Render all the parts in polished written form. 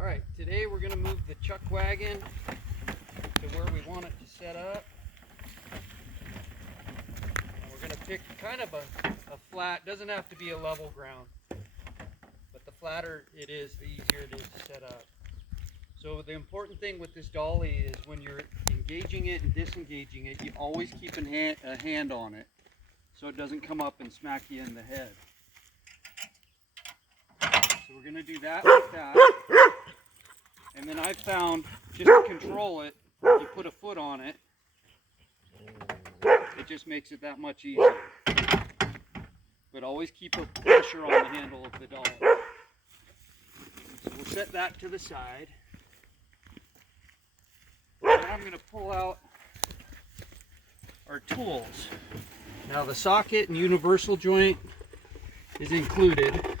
All right, today we're going to move the Chuckwagon to where we want it to set up. And we're going to pick kind of a flat, doesn't have to be a level ground, but the flatter it is, the easier it is to set up. So the important thing with this dolly is when you're engaging it and disengaging it, you always keep a hand on it so it doesn't come up and smack you in the head. So we're going to do that like that. And then I found, just to control it, if you put a foot on it, it just makes it that much easier. But always keep a pressure on the handle of the dolly. So we'll set that to the side. And I'm going to pull out our tools. Now the socket and universal joint is included.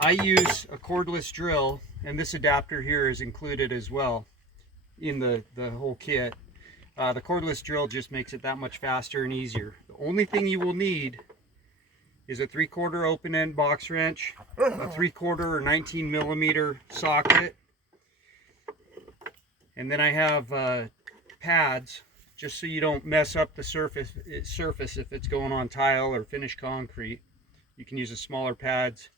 I use a cordless drill, and this adapter here is included as well in the whole kit. The cordless drill just makes it that much faster and easier. The only thing you will need is a 3/4 open end box wrench, a 3/4 or 19 millimeter socket, and then I have pads just so you don't mess up the surface if it's going on tile or finished concrete. You can use the smaller pads.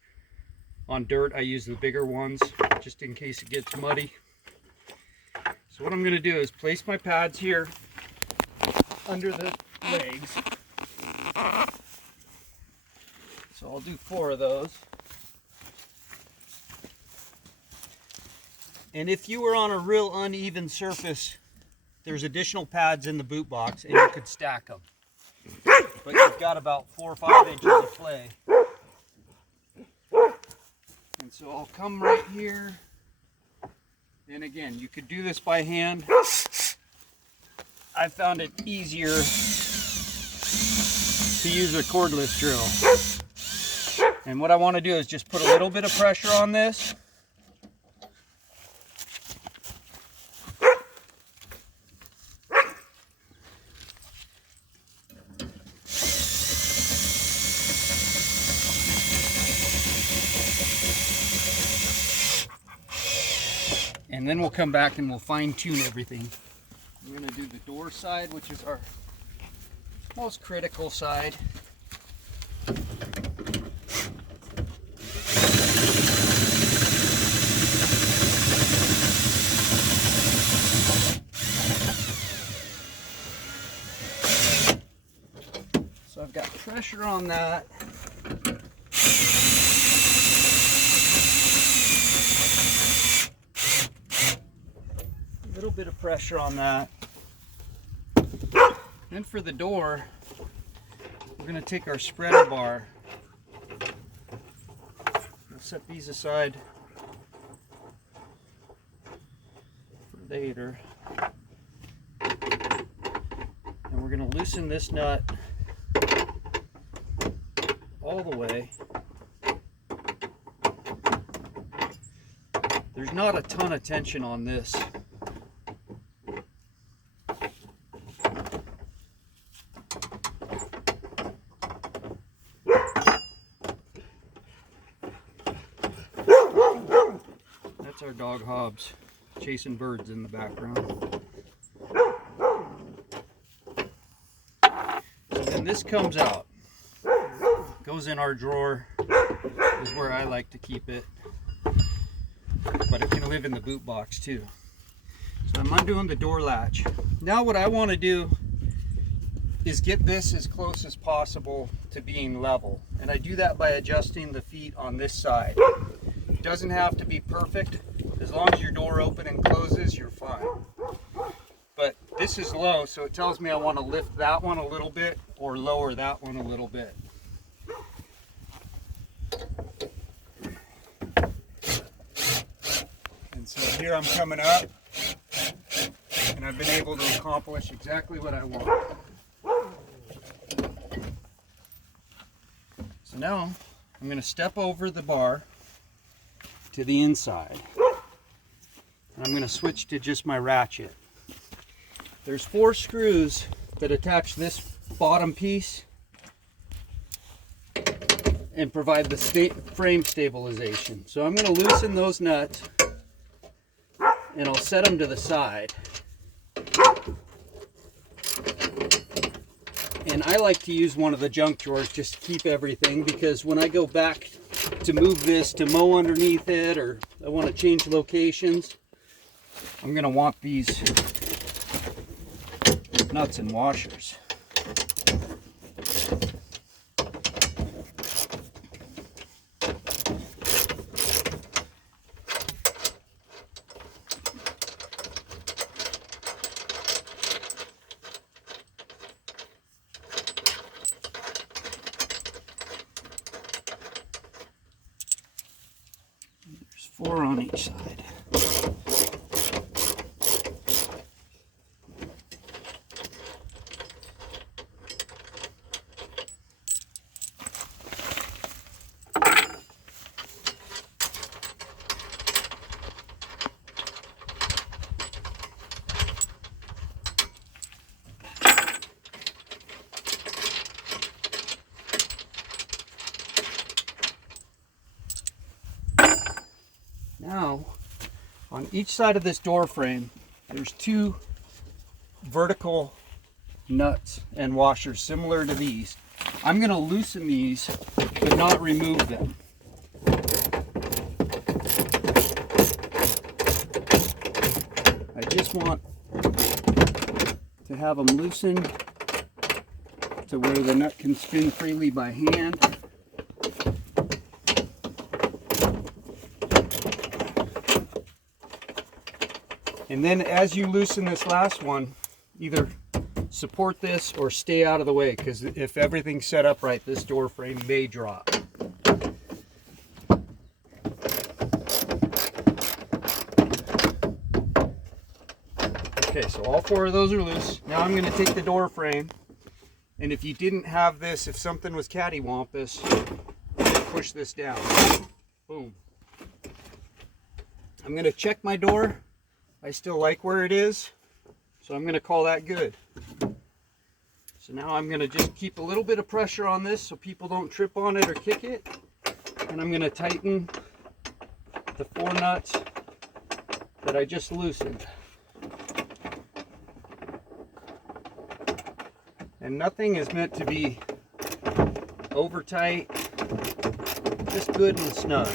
On dirt, I use the bigger ones just in case it gets muddy. So what I'm going to do is place my pads here under the legs. So I'll do 4 of those. And if you were on a real uneven surface, there's additional pads in the boot box and you could stack them. But you've got about 4 or 5 inches of play. And so I'll come right here, and again, you could do this by hand. I found it easier to use a cordless drill. And what I want to do is just put a little bit of pressure on this. And then we'll come back and we'll fine tune everything. We're going to do the door side, which is our most critical side. So I've got pressure on that. Little bit of pressure on that. Then for the door, we're going to take our spreader bar. We'll set these aside for later. And we're going to loosen this nut all the way. There's not a ton of tension on this. That's our dog Hobbs chasing birds in the background. So then this comes out, goes in our drawer, is where I like to keep it, but it can live in the boot box too. So I'm undoing the door latch. Now what I want to do is get this as close as possible to being level, and I do that by adjusting the feet on this side. It doesn't have to be perfect. As long as your door opens and closes, you're fine. But this is low, so it tells me I want to lift that one a little bit or lower that one a little bit. And so here I'm coming up, and I've been able to accomplish exactly what I want. So now I'm going to step over the bar to the inside. And I'm going to switch to just my ratchet. There's 4 screws that attach this bottom piece and provide the frame stabilization. So I'm going to loosen those nuts and I'll set them to the side. And I like to use one of the junk drawers just to keep everything, because when I go back to move this to mow underneath it, or I want to change locations, I'm going to want these nuts and washers. There's 4 on each side. Now, on each side of this door frame, there's 2 vertical nuts and washers similar to these. I'm going to loosen these, but not remove them. I just want to have them loosened to where the nut can spin freely by hand. And then as you loosen this last one, either support this or stay out of the way, because if everything's set up right, this door frame may drop. Okay, so all 4 of those are loose. Now I'm going to take the door frame, and if you didn't have this, if something was cattywampus, push this down. Boom. I'm going to check my door. I still like where it is, so I'm going to call that good. So now I'm going to just keep a little bit of pressure on this so people don't trip on it or kick it. And I'm going to tighten the 4 nuts that I just loosened. And nothing is meant to be over tight, just good and snug.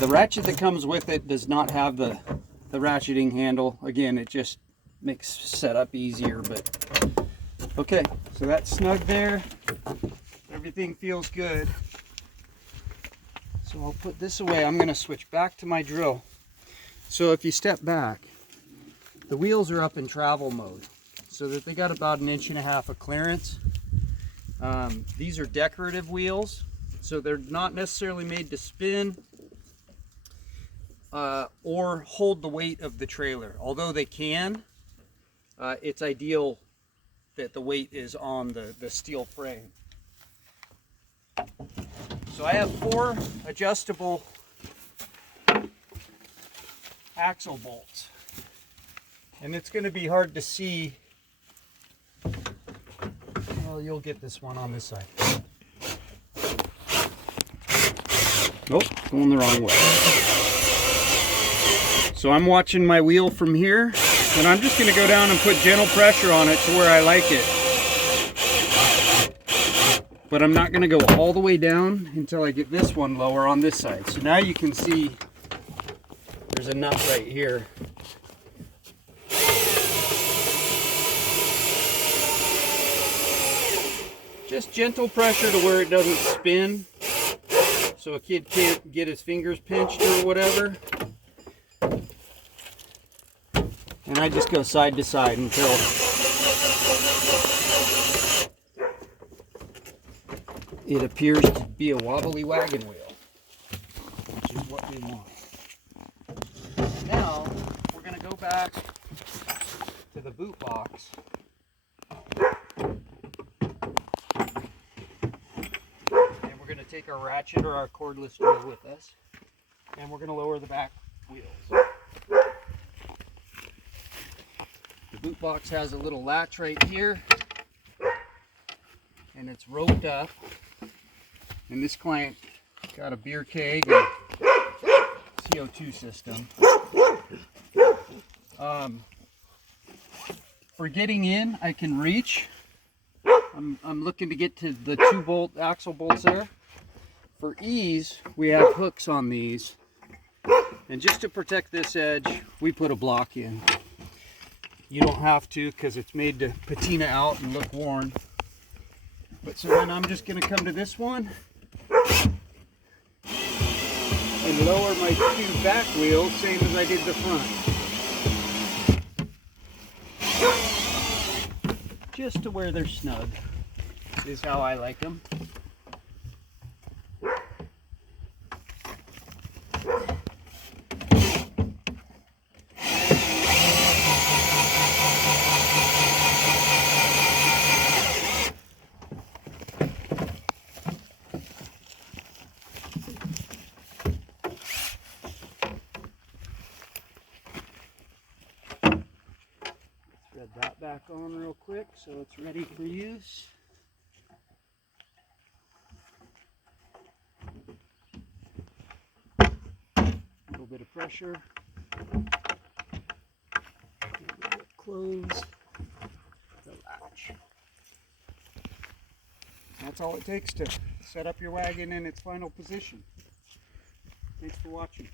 The ratchet that comes with it does not have the ratcheting handle. Again, it just makes setup easier, but okay, so that's snug there. Everything feels good. So I'll put this away. I'm going to switch back to my drill. So if you step back, the wheels are up in travel mode, so that they got about 1.5 inches of clearance. These are decorative wheels, so they're not necessarily made to spin or hold the weight of the trailer. Although they can, it's ideal that the weight is on the steel frame. So I have 4 adjustable axle bolts, and it's going to be hard to see. Well, you'll get this one on this side. Nope, going the wrong way. So I'm watching my wheel from here, and I'm just going to go down and put gentle pressure on it to where I like it. But I'm not going to go all the way down until I get this one lower on this side. So now you can see there's a nut right here. Just gentle pressure to where it doesn't spin, so a kid can't get his fingers pinched or whatever. And I just go side to side until it appears to be a wobbly wagon wheel, which is what we want. Now we're going to go back to the boot box. And we're going to take our ratchet or our cordless drill with us. And we're going to lower the back wheels. The boot box has a little latch right here. And it's roped up. And this client got a beer keg and CO2 system. For getting in, I can reach. I'm looking to get to the 2-bolt axle bolts there. For ease, we have hooks on these. And just to protect this edge, we put a block in. You don't have to because it's made to patina out and look worn. But so then I'm just going to come to this one and lower my 2 back wheels, same as I did the front. Just to where they're snug is how I like them. Thread that back on real quick so it's ready for use. A little bit of pressure. Close the latch. That's all it takes to set up your wagon in its final position. Thanks for watching.